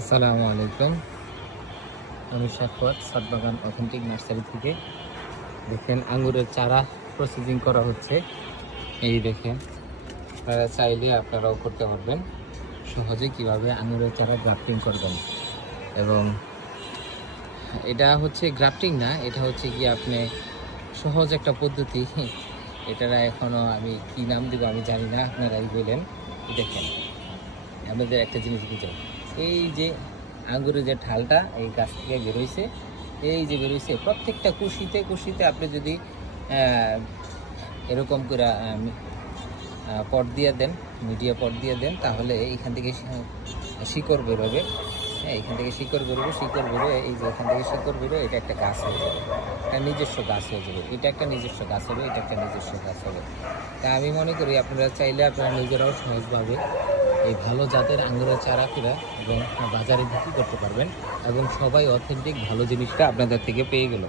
আসসালামু আলাইকুম। আমি শাকওয়াত সাতবাগান অথেন্টিক নার্সারি থেকে। দেখেন আঙুরের চারা প্রসেসিং করা হচ্ছে। এই দেখেন, আপনারা চাইলে আপনারাও করতে পারবেন। সহজে কীভাবে আঙুরের চারা গ্রাফটিং করবেন। এবং এটা হচ্ছে গ্রাফটিং না, এটা হচ্ছে কি আপনি সহজ একটা পদ্ধতি। এটারা এখনও আমি কি নাম দেবো আমি জানি না, আপনারাই বললেন দেখেন, আমাদের একটা জিনিস বুঝে এই যে আঙ্গুরের যে ঢালটা এই গাছ থেকে বেরোইছে এই যে বেরোইছে প্রত্যেকটা কুশিতে কুশিতে আপনি যদি এরকম করে পট দিয়ে দেন, মিডিয়া পট দিয়ে দেন, তাহলে এইখান থেকে শিকড় বেরোবে হ্যাঁ এখান থেকে শিকড় বেরোবে শিকড় বেরোয় এই যে এখান থেকে শিকড় বেরোয় এটা একটা গাছ হয়ে যাবে। একটা নিজস্ব গাছ হয়ে যাবে। এটা একটা নিজস্ব গাছ হবে, এটা একটা নিজস্ব গাছ হবে। তা আমি মনে করি আপনারা চাইলে আপনারা নিজেরাও সহজভাবে এই ভালো জাতের আঙ্গুরের চারা করে এবং বাজারে বিক্রি করতে পারবেন এবং সবাই অথেন্টিক ভালো জিনিসটা আপনাদের থেকে পেয়ে গেল।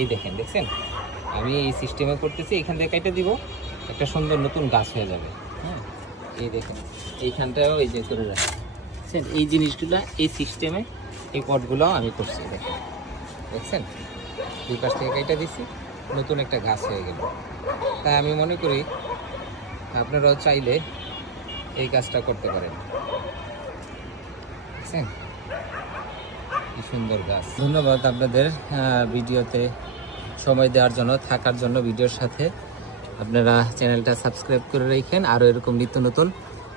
এই দেখেন, দেখছেন? আমি এই সিস্টেমে করতেছি, এখান থেকে কেটে দিব, একটা সুন্দর নতুন গাছ হয়ে যাবে। হ্যাঁ এই দেখেন, এইখানটাও এই যে করে রাখছি দেখছেন? এই জিনিসগুলো এই সিস্টেমে এই পটগুলো আমি করছি, দেখেন। দেখছেন? দুই পাশ থেকে কেটে দিচ্ছি নতুন একটা গাছ হয়ে গেল। তাই আমি মনে করি, আপনারাও চাইলে এই কাজটা করতে পারেন। সুন্দর গাছ। ধন্যবাদ আপনাদের ভিডিওতে সময় দেওয়ার জন্য, থাকার জন্য ভিডিওর সাথে। আপনারা চ্যানেলটা সাবস্ক্রাইব করে রাখেন, আরও এরকম নিত্য নতুন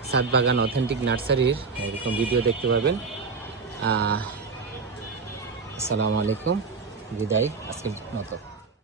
সাত বাগান অথেন্টিক নার্সারির এরকম ভিডিও দেখতে পাবেন। আসসালামু আলাইকুম, বিদায়, আজকের মতো।